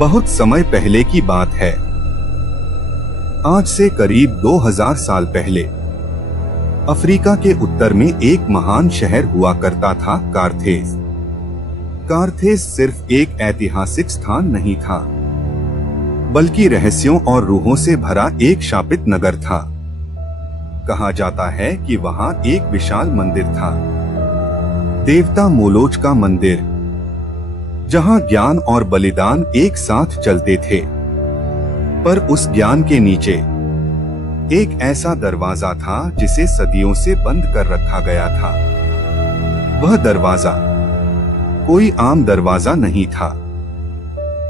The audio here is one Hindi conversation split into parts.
बहुत समय पहले की बात है। आज से करीब 2000 साल पहले अफ्रीका के उत्तर में एक महान शहर हुआ करता था, कारथेस। कारथेस सिर्फ एक ऐतिहासिक स्थान नहीं था, बल्कि रहस्यों और रूहों से भरा एक शापित नगर था। कहा जाता है कि वहां एक विशाल मंदिर था, देवता मोलोच का मंदिर, जहां ज्ञान और बलिदान एक साथ चलते थे। पर उस ज्ञान के नीचे एक ऐसा दरवाजा था जिसे सदियों से बंद कर रखा गया था। वह दरवाजा कोई आम दरवाजा नहीं था।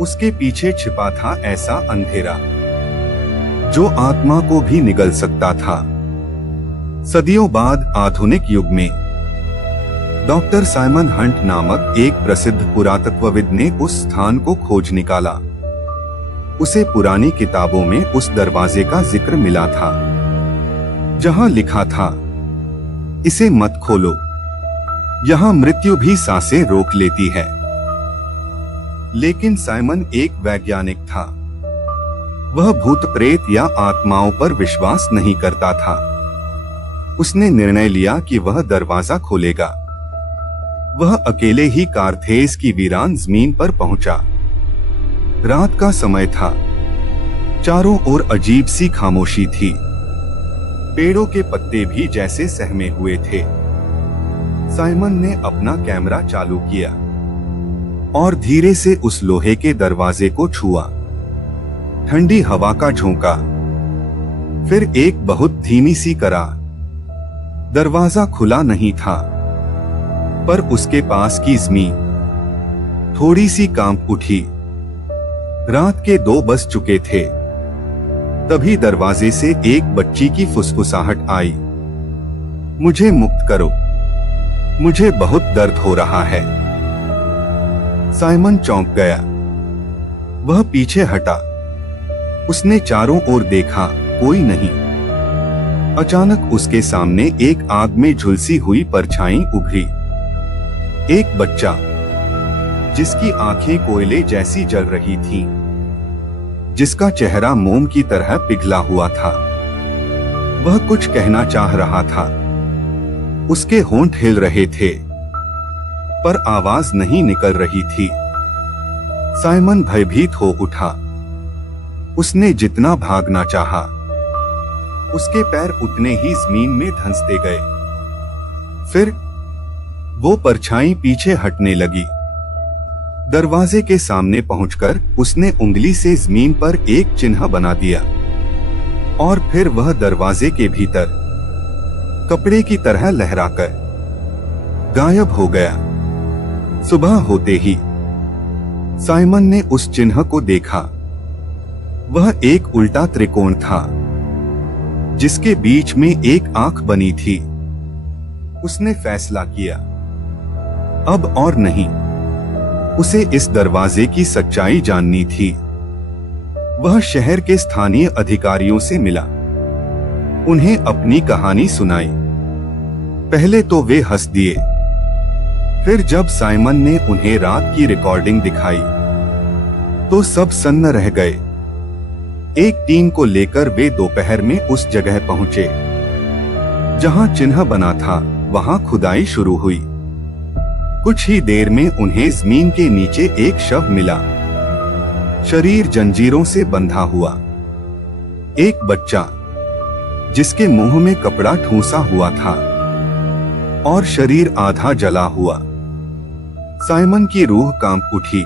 उसके पीछे छिपा था ऐसा अंधेरा जो आत्मा को भी निगल सकता था। सदियों बाद आधुनिक युग में डॉक्टर साइमन हंट नामक एक प्रसिद्ध पुरातत्वविद ने उस स्थान को खोज निकाला। उसे पुरानी किताबों में उस दरवाजे का जिक्र मिला था, जहां लिखा था, इसे मत खोलो, यहां मृत्यु भी सांसें रोक लेती है। लेकिन साइमन एक वैज्ञानिक था। वह भूत प्रेत या आत्माओं पर विश्वास नहीं करता था। उसने निर्णय लिया कि वह दरवाजा खोलेगा। वह अकेले ही कारथेस की वीरान जमीन पर पहुंचा। रात का समय था। चारों ओर अजीब सी खामोशी थी। पेड़ों के पत्ते भी जैसे सहमे हुए थे। साइमन ने अपना कैमरा चालू किया और धीरे से उस लोहे के दरवाजे को छुआ। ठंडी हवा का झोंका, फिर एक बहुत धीमी सी करार। दरवाजा खुला नहीं था, पर उसके पास की जमीन थोड़ी सी कांप उठी। रात के 2 बज चुके थे। तभी दरवाजे से एक बच्ची की फुसफुसाहट आई, मुझे मुक्त करो, मुझे बहुत दर्द हो रहा है। साइमन चौंक गया। वह पीछे हटा। उसने चारों ओर देखा, कोई नहीं। अचानक उसके सामने एक आग में झुलसी हुई परछाई उभरी। एक बच्चा, जिसकी आंखें कोयले जैसी जल रही थीं, जिसका चेहरा मोम की तरह पिघला हुआ था। वह कुछ कहना चाह रहा था। उसके होंठ हिल रहे थे, पर आवाज नहीं निकल रही थी। साइमन भयभीत हो उठा। उसने जितना भागना चाहा, उसके पैर उतने ही जमीन में धंसते गए। फिर वो परछाई पीछे हटने लगी। दरवाजे के सामने पहुंचकर उसने उंगली से जमीन पर एक चिन्ह बना दिया, और फिर वह दरवाजे के भीतर कपड़े की तरह लहराकर गायब हो गया। सुबह होते ही साइमन ने उस चिन्ह को देखा। वह एक उल्टा त्रिकोण था, जिसके बीच में एक आंख बनी थी। उसने फैसला किया, अब और नहीं। उसे इस दरवाजे की सच्चाई जाननी थी। वह शहर के स्थानीय अधिकारियों से मिला, उन्हें अपनी कहानी सुनाई। पहले तो वे हंस दिए, फिर जब साइमन ने उन्हें रात की रिकॉर्डिंग दिखाई, तो सब सन्न रह गए। एक टीम को लेकर वे दोपहर में उस जगह पहुंचे जहां चिन्ह बना था। वहां खुदाई शुरू हुई। कुछ ही देर में उन्हें जमीन के नीचे एक शव मिला, शरीर जंजीरों से बंधा हुआ। एक बच्चा, जिसके मुंह में कपड़ा ठूंसा हुआ था और शरीर आधा जला हुआ। साइमन की रूह कांप उठी।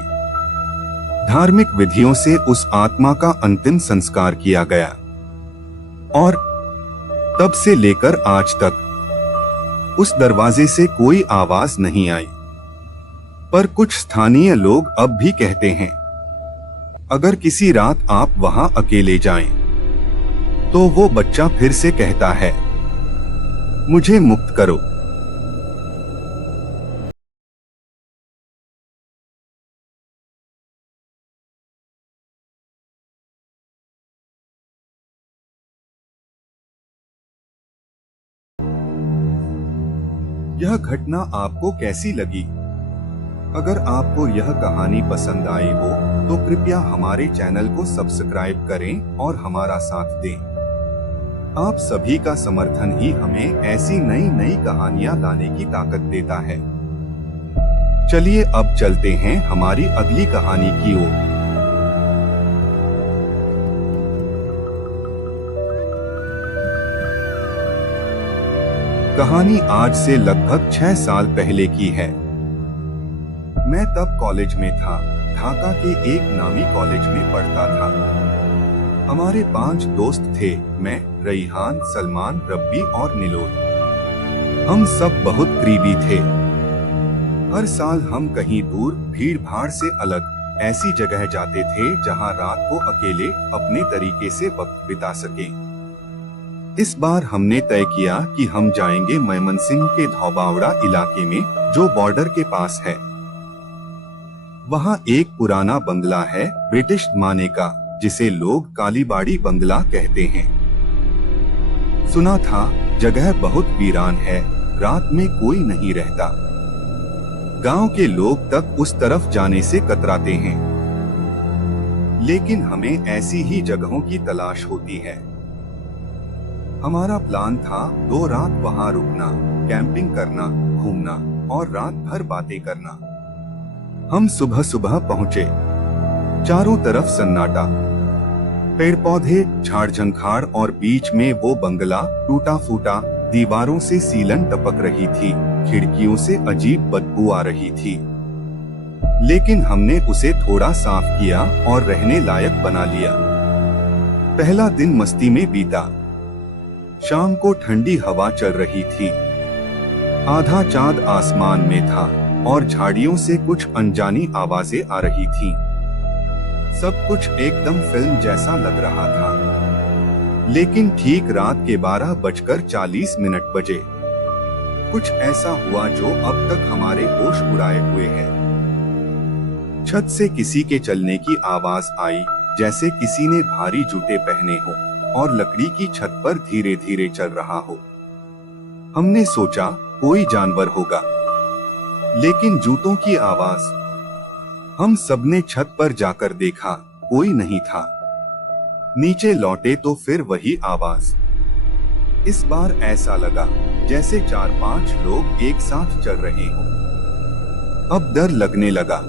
धार्मिक विधियों से उस आत्मा का अंतिम संस्कार किया गया, और तब से लेकर आज तक उस दरवाजे से कोई आवाज नहीं आई। पर कुछ स्थानीय लोग अब भी कहते हैं, अगर किसी रात आप वहां अकेले जाएं, तो वो बच्चा फिर से कहता है, मुझे मुक्त करो। यह घटना आपको कैसी लगी? अगर आपको यह कहानी पसंद आई हो तो कृपया हमारे चैनल को सब्सक्राइब करें और हमारा साथ दें। आप सभी का समर्थन ही हमें ऐसी नई नई कहानियां लाने की ताकत देता है। चलिए अब चलते हैं हमारी अगली कहानी की ओर। कहानी आज से लगभग 6 साल पहले की है। मैं तब कॉलेज में था, ढाका के एक नामी कॉलेज में पढ़ता था। हमारे 5 दोस्त थे, मैं, रईहान, सलमान, रब्बी और निलोर। हम सब बहुत करीबी थे। हर साल हम कहीं दूर, भीड़ भाड़ से अलग ऐसी जगह जाते थे जहां रात को अकेले अपने तरीके से वक्त बिता सकें। इस बार हमने तय किया कि हम जाएंगे मयमनसिंह के धौबावड़ा इलाके में, जो बॉर्डर के पास है। वहाँ एक पुराना बंगला है, ब्रिटिश जमाने का, जिसे लोग कालीबाड़ी बंगला कहते हैं। सुना था जगह बहुत वीरान है, रात में कोई नहीं रहता। गांव के लोग तक उस तरफ जाने से कतराते हैं। लेकिन हमें ऐसी ही जगहों की तलाश होती है। हमारा प्लान था 2 रात वहाँ रुकना, कैंपिंग करना, घूमना और रात भर बातें करना। हम सुबह सुबह पहुँचे। चारों तरफ सन्नाटा, पेड़ पौधे, झाड़ झंखाड़ और बीच में वो बंगला टूटा फूटा, दीवारों से सीलन टपक रही थी, खिड़कियों से अजीब बदबू आ रही थी। लेकिन हमने उसे थोड़ा साफ किया और रहने लायक बना लिया। पहला दिन मस्ती में बीता। शाम को ठंडी हवा चल रही थी। आधा चांद आसमान में था और झाड़ियों से कुछ अनजानी आवाजें आ रही थीं। सब कुछ एकदम फिल्म जैसा लग रहा था। लेकिन ठीक रात के 12:40 बजे कुछ ऐसा हुआ जो अब तक हमारे होश उड़ाए हुए है। छत से किसी के चलने की आवाज आई, जैसे किसी ने भारी जूते पहने हो और लकड़ी की छत पर धीरे धीरे चल रहा हो। हमने सोचा कोई जानवर होगा, लेकिन जूतों की आवाज। हम सबने छत पर जाकर देखा, कोई नहीं था। नीचे लौटे तो फिर वही आवाज। इस बार ऐसा लगा जैसे 4-5 लोग एक साथ चल रहे हों। अब डर लगने लगा,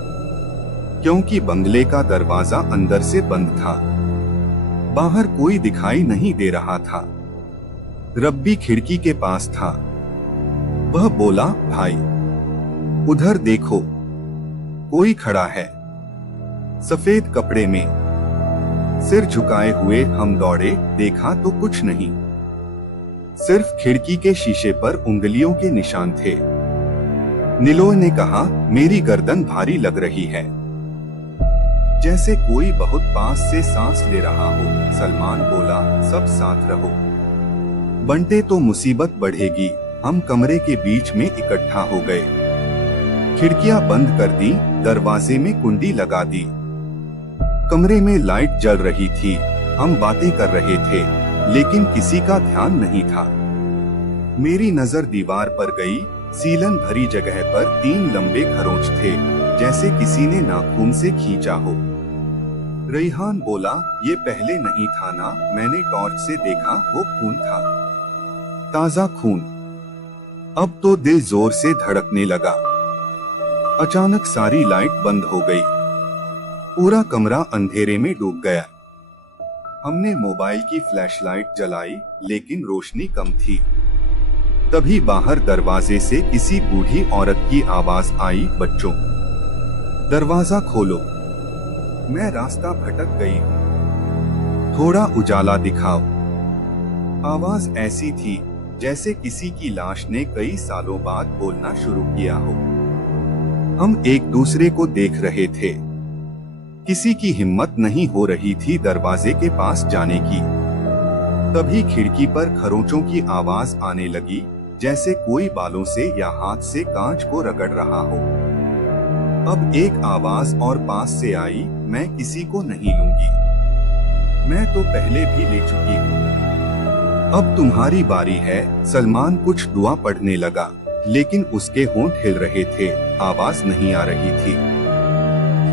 क्योंकि बंगले का दरवाजा अंदर से बंद था। बाहर कोई दिखाई नहीं दे रहा था। रब्बी खिड़की के पास था। वह बोला, भाई उधर देखो, कोई खड़ा है, सफेद कपड़े में। सिर झुकाए हुए हम दौड़े, देखा तो कुछ नहीं, सिर्फ खिड़की के शीशे पर उंगलियों के निशान थे। निलोय ने कहा, मेरी गर्दन भारी लग रही है, जैसे कोई बहुत पास से सांस ले रहा हो। सलमान बोला, सब साथ रहो, बंटे तो मुसीबत बढ़ेगी। हम कमरे के बीच में इकट्ठा हो गए, खिड़कियां बंद कर दी, दरवाजे में कुंडी लगा दी। कमरे में लाइट जल रही थी। हम बातें कर रहे थे, लेकिन किसी का ध्यान नहीं था। मेरी नजर दीवार पर गई। सीलन भरी जगह पर 3 लंबे खरोंच थे, जैसे किसी ने नाखून से खींचा हो। रईहान बोला, ये पहले नहीं था ना, मैंने टॉर्च से देखा, वो खून था, ताजा खून। अब तो दिल जोर से धड़कने लगा। अचानक सारी लाइट बंद हो गई। पूरा कमरा अंधेरे में डूब गया। हमने मोबाइल की फ्लैशलाइट जलाई, लेकिन रोशनी कम थी। तभी बाहर दरवाजे से किसी बूढ़ी औरत की आवाज आई, बच्चों दरवाजा खोलो, मैं रास्ता भटक गई हूँ, थोड़ा उजाला दिखाओ। आवाज ऐसी थी जैसे किसी की लाश ने कई सालों बाद बोलना शुरू किया हो। हम एक दूसरे को देख रहे थे। किसी की हिम्मत नहीं हो रही थी दरवाजे के पास जाने की। तभी खिड़की पर खरोंचों की आवाज आने लगी, जैसे कोई बालों से या हाथ से कांच को रगड़ रहा हो। अब एक आवाज और पास से आई, मैं किसी को नहीं लूंगी, मैं तो पहले भी ले चुकी हूँ, अब तुम्हारी बारी है। सलमान कुछ दुआ पढ़ने लगा। लेकिन उसके होंठ हिल रहे थे, आवाज नहीं आ रही थी,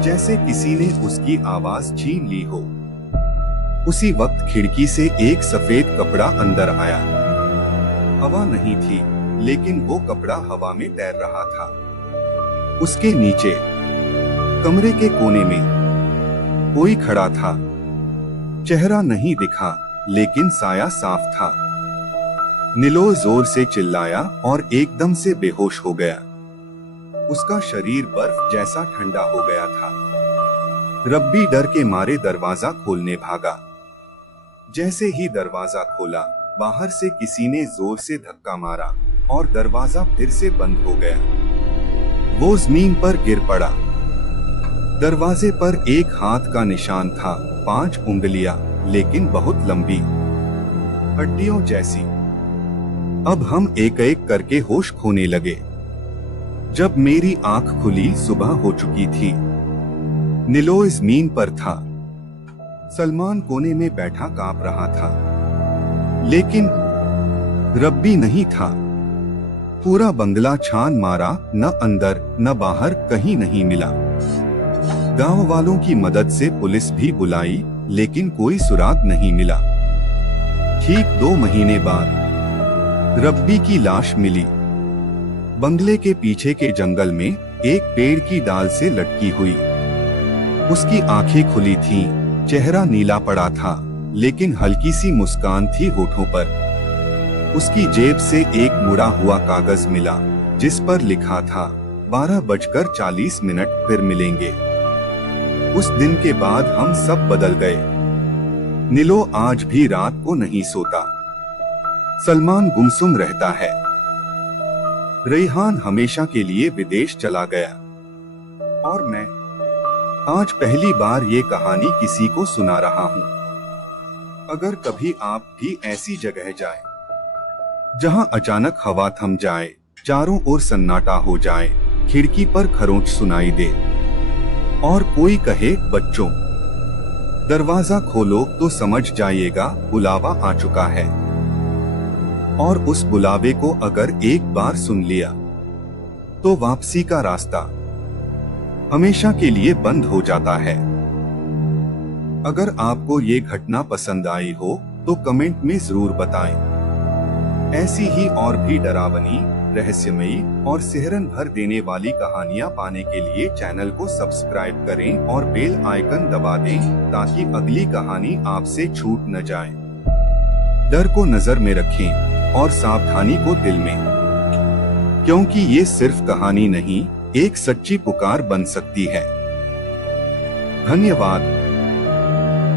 जैसे किसी ने उसकी आवाज छीन ली हो। उसी वक्त खिड़की से एक सफेद कपड़ा अंदर आया। हवा नहीं थी, लेकिन वो कपड़ा हवा में तैर रहा था। उसके नीचे कमरे के कोने में कोई खड़ा था। चेहरा नहीं दिखा, लेकिन साया साफ था। निलोय जोर से चिल्लाया और एकदम से बेहोश हो गया। उसका शरीर बर्फ जैसा ठंडा हो गया था। रब्बी डर के मारे दरवाजा खोलने भागा। जैसे ही दरवाजा खोला, बाहर से किसी ने जोर से धक्का मारा और दरवाजा फिर से बंद हो गया। वो जमीन पर गिर पड़ा। दरवाजे पर एक हाथ का निशान था, 5 उंगलियां, लेकिन बहुत लंबी, हड्डियों जैसी। अब हम एक एक करके होश खोने लगे। जब मेरी आंख खुली, सुबह हो चुकी थी। निलोय जमीन पर था। सलमान कोने में बैठा कांप रहा था, लेकिन रब्बी नहीं था। पूरा बंगला छान मारा, न अंदर न बाहर कहीं नहीं मिला। गांव वालों की मदद से पुलिस भी बुलाई, लेकिन कोई सुराग नहीं मिला। ठीक 2 महीने बाद रब्बी की लाश मिली। बंगले के पीछे के जंगल में एक पेड़ की डाल से लटकी हुई। उसकी आंखें खुली थीं, चेहरा नीला पड़ा था, लेकिन हल्की सी मुस्कान थी होठों पर। उसकी जेब से एक मुड़ा हुआ कागज मिला, जिस पर लिखा था 12:40 फिर मिलेंगे। उस दिन के बाद हम सब बदल गए। निलो आज भी रात को नहीं सोता। सलमान गुमसुम रहता है। रेहान हमेशा के लिए विदेश चला गया। और मैं आज पहली बार ये कहानी किसी को सुना रहा हूँ। अगर कभी आप भी ऐसी जगह जाएं, जहां अचानक हवा थम जाए, चारों ओर सन्नाटा हो जाए, खिड़की पर खरोंच सुनाई दे और कोई कहे बच्चों दरवाजा खोलो, तो समझ जाइएगा बुलावा आ चुका है। और उस बुलावे को अगर एक बार सुन लिया, तो वापसी का रास्ता हमेशा के लिए बंद हो जाता है। अगर आपको ये घटना पसंद आई हो, तो कमेंट में जरूर बताएं। ऐसी ही और भी डरावनी, रहस्यमयी और सिहरन भर देने वाली कहानियां पाने के लिए चैनल को सब्सक्राइब करें और बेल आइकन दबा दें, ताकि अगली कहानी आपसे छूट न जाए। डर को नजर में रखें और सावधानी को दिल में, क्योंकि ये सिर्फ कहानी नहीं, एक सच्ची पुकार बन सकती है। धन्यवाद।